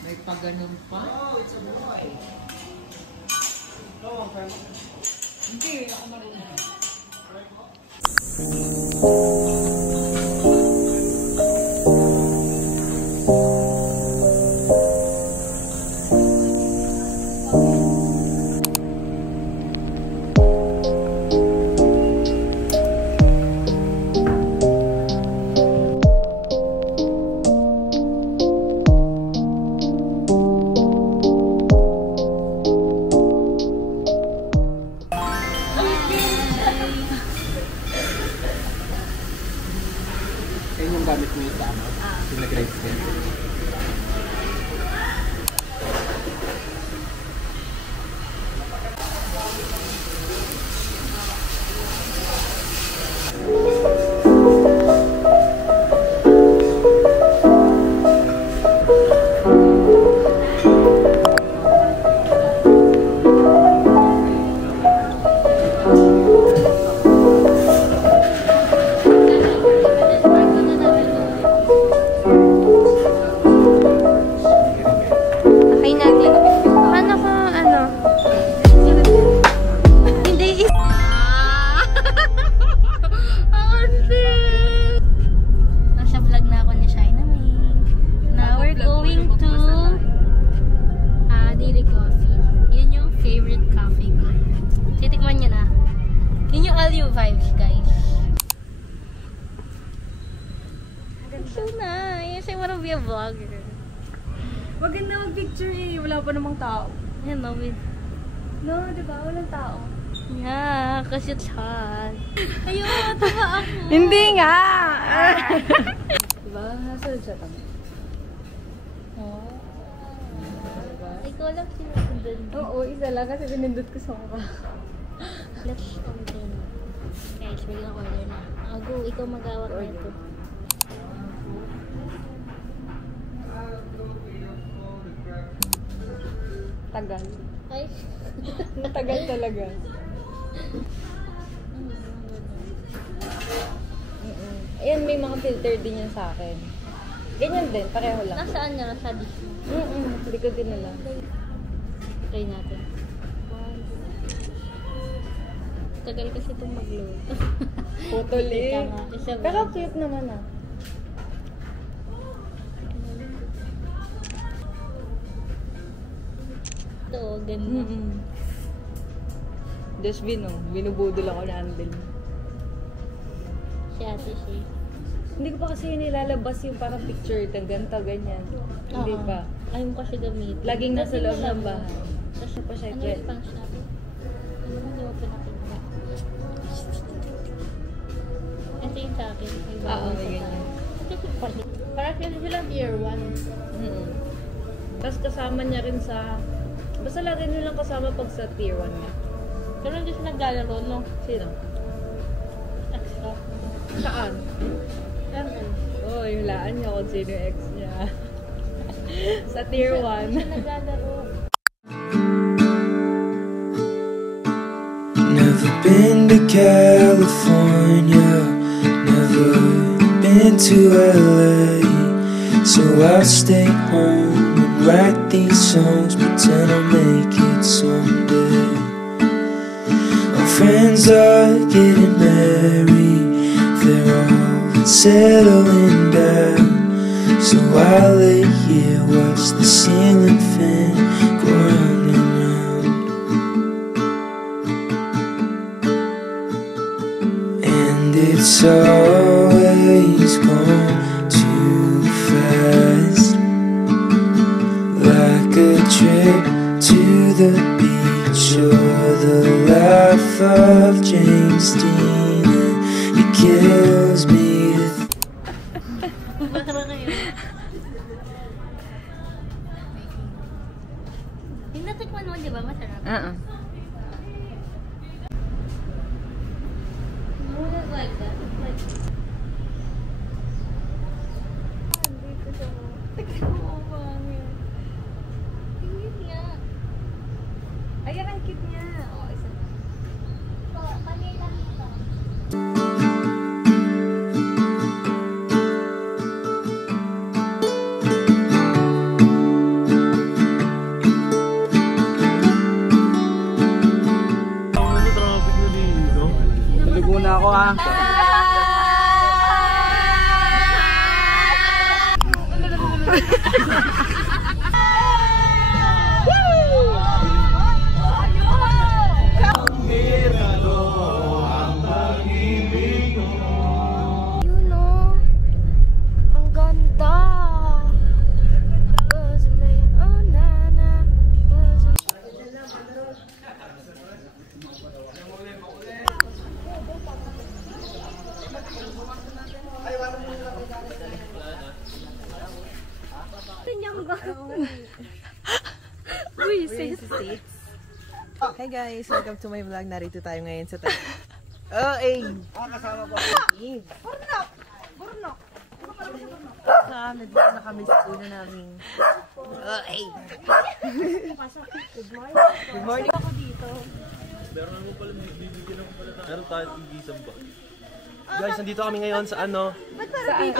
May paganon pa? Oh, it's a boy. Hindi, ako marunong. Yung gamit mo yung tama. Yung nag-rights din. Vibes, guys. It's so nice. I wanna be a vlogger. Maganda mag-picture eh. Wala pa namang tao. Yan, no? No, diba? Walang tao. Yeah, kasi it's hot. Ayun, tama ako. Hindi nga! Diba? Nasunod siya kami. Oh. Ikaw lang sinusundan. Oo, isa lang kasi pinindot ko sa mukha. Let's order na. Guys, we're gonna order na. Go, ikaw mag-awak na ito. Tagal. Ay. Tagal talaga. Ayan, may mga filter din yan sa akin. Ganyan din, pareho lang. Nasaan niya? Sa dish mo? Hindi ko din alam. Try natin. Tagal kasi itong mag-load. Putol eh. Pero cute naman ah. Ito, ganda. Dustbin oh, binubudol ako na handle. Si ate siya. Hindi ko pa kasi nilalabas yung parang picture ng ganito, ganyan. Hindi pa. Ayaw mo kasi gamitin. Laging nasa loob ng bahay. Tapos pa siya ano yung pang shop? Ano mo hindi mo pinakita? Ito yung sa akin. Oo, may ganyan. Parang kasi silang year 1. Tapos kasama niya rin sa... Basta lagi nilang kasama pag sa tier 1 niya. Pero hindi siya naglalaro, no? Sino? Extra. Saan? Oh, yung laan niya kung sino yung ex niya. Sa tier 1. Hindi siya naglalaro. Never been to California, never been to LA, so I'll stay home and write these songs, pretend I'll make it someday. My friends are getting married, they're all settling down, so I lay here, watch the ceiling fan go round and round. And it's always gone too fast, like a trip to the beach or the life of James Dean, and it kills me to Bakra kayo. Yung natikman mo, di ba? Masarap. Mura like that. Like... Dito siya mo. Tignan mo ang pangit. Tingin niya. Ayan, ang cute niya. Oh, isa. Kanila ito. Naligo na ako ah. Yun o. Ang ganda. Oh, nana. Uy, sis. Hey guys, welcome to my vlog. Narito tayo ngayon sa tayo. Oh, eh. Kasama ko. Burnok. Na kami sa una namin. Oh, eh. Good morning ako dito. Meron tayo tigisan ba? Guys, nandito kami ngayon sa ano? Saan?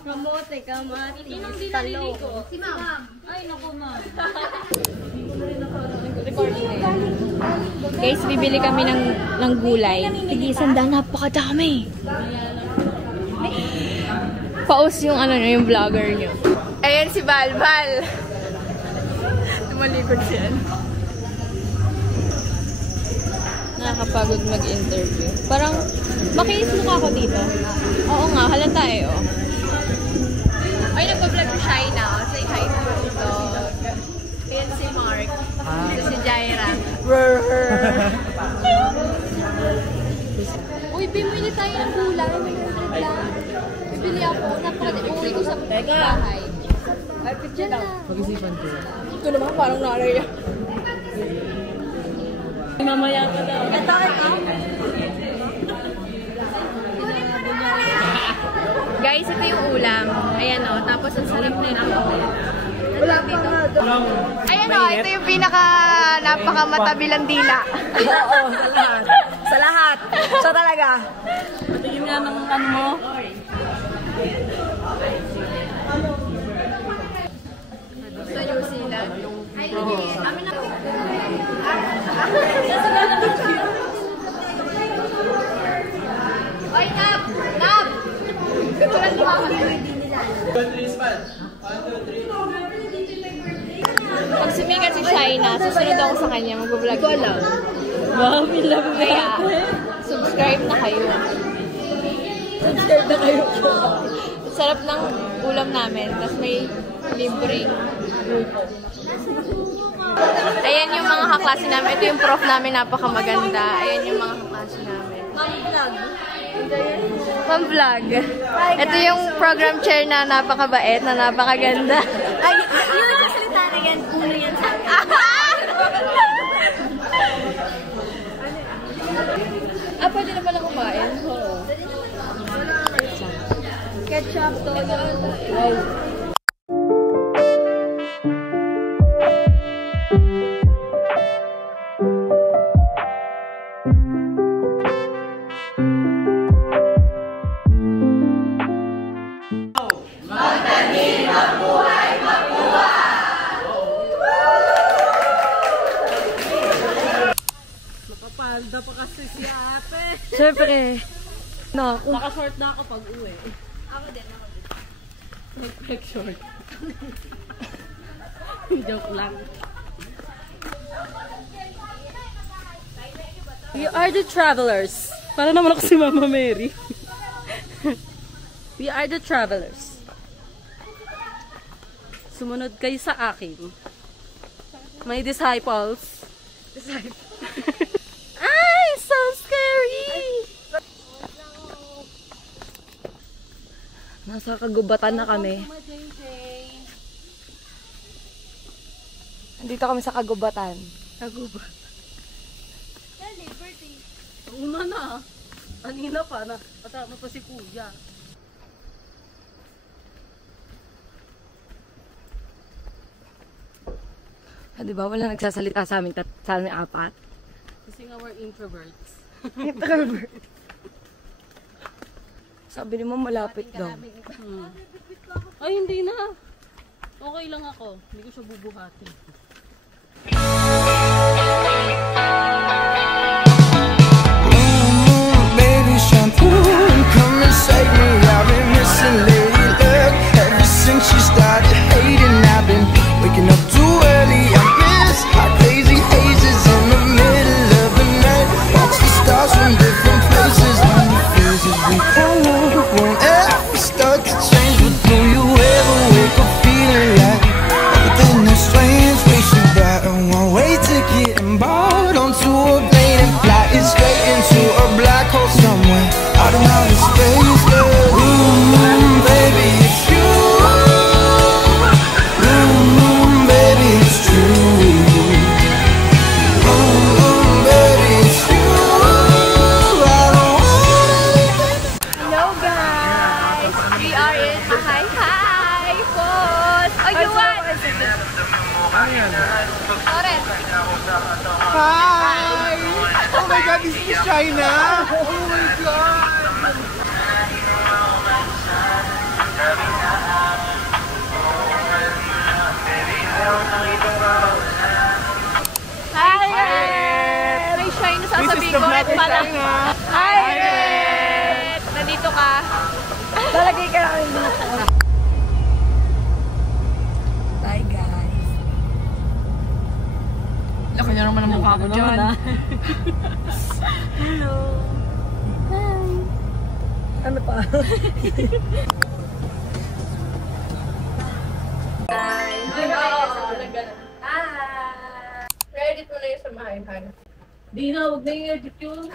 Kamote, kamatis, talong. Si ma'am. Ay, naku ma'am. Guys, bibili kami ng gulay. Tig-100, napakadami. Paus yung ano nyo, yung vlogger nyo. Ayan si Balbal. Tumalikod siya. Nakakapagod mag-interview. Parang, makinis mukha ko dito. Oo nga, halata eh, oh. Ay, nagpa-vlog si Shaina. Oh. Say hi to vlog. Ayan si Mark. Ito si Jaira. Uy, bimili tayo ng gulay. Bibili ako. Napaka-uwi ko sa bahay. Ay, picture lang. Pag-isipan ko. Ito naman parang nanay. Mamaya ka daw. Ito, ito. Guys, ito yung ulam. Ayan o. Tapos ang sarap na yun. Wala dito. Ayan o. Ito yung pinaka napaka-matabilang dila. Oo, sa lahat. Sa lahat. So talaga. Patingin nga ng ano mo. Sa New Zealand. Amin na. Oy, Nap! Nap! Picturean mo ako. Pag sumikat si Shaina, susunod ako sa kanya, mag-vlog ko lang. Wow, love kaya, subscribe na kayo. Subscribe na kayo. Sarap ng ulam namin, tapos may libreng grupo. Ayan yung mga kaklase namin. Ito yung prof namin, napakamaganda. Ayan yung mga kaklase namin. Ma'am vlog. Ito yung program chair na napakabait, na napakaganda. Ay, yun ang salita na yan. Ulo yan sa shop to yun. Nakapalda pa kasi si ate. Siyempre. Naka-short na ako pag uwi. Ako din. Like short. Joke lang. We are the travelers. Para naman ako si Mama Mary. We are the travelers. Sumunod kayo sa akin. My disciples. Ay, so scary! Nasa kagubatan na kami. Nandito kami sa kagubatan. Kagubatan. Una na. Kanina pa na. Kasama pa si Kuya. Diba, wala nagsasalita sa amin, sa amin apat. Kasi nga we're introverts. Introvert. Sabi ni Mom, malapit daw. Ay, hindi na. Okay lang ako. Hindi ko siya bubuhatin. Baby, shine through, come and save me. I've been missing lady luck ever since you started hating. I've been waking up too early. I miss hot crazy hazes in the middle of the night. Watch the stars from different places. On the phases we follow won't ever start to change. But do you ever wake up feeling like everything is strange? We should buy a one-way ticket and board onto a plane and fly it straight into a black hole somewhere out in outer space. Baby, it's you. Baby, it's true. Baby, it's you. I don't wanna. Hello guys! We are in Hi Falls! Oh, you want? Oren! Hi! Oh my God, this is China! Oh my God! Hi Red! May shine na sasabihin ko. Red pala. Hi Red! Nandito ka. Lalagay ka namin dito. Bye guys. Laki niya naman ang mukha ko dyan. Hello. Hi. Ano pa? Ready mo na yung sa mahay. Di na, huwag na yung edit yun.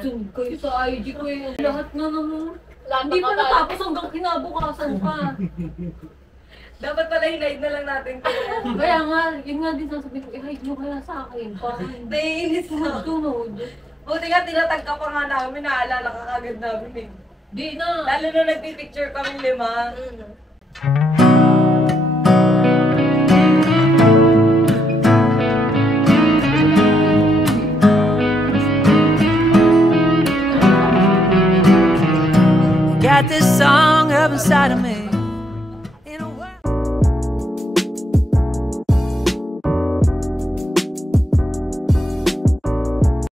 Zoom kayo sa IG ko yung lahat na naman. Hindi pa natapos hanggang kinabukasan pa. Dapat pala hinaid na lang natin. Kaya nga, yun nga din sasabihin ko, i-hide nyo kaya sa akin. Naiinis na. Tunod. Buti nga tinatag ka pa nga namin, naalala ka agad namin eh. Di na. Lalo na nagpipicture kami 5. Got this song up inside of me.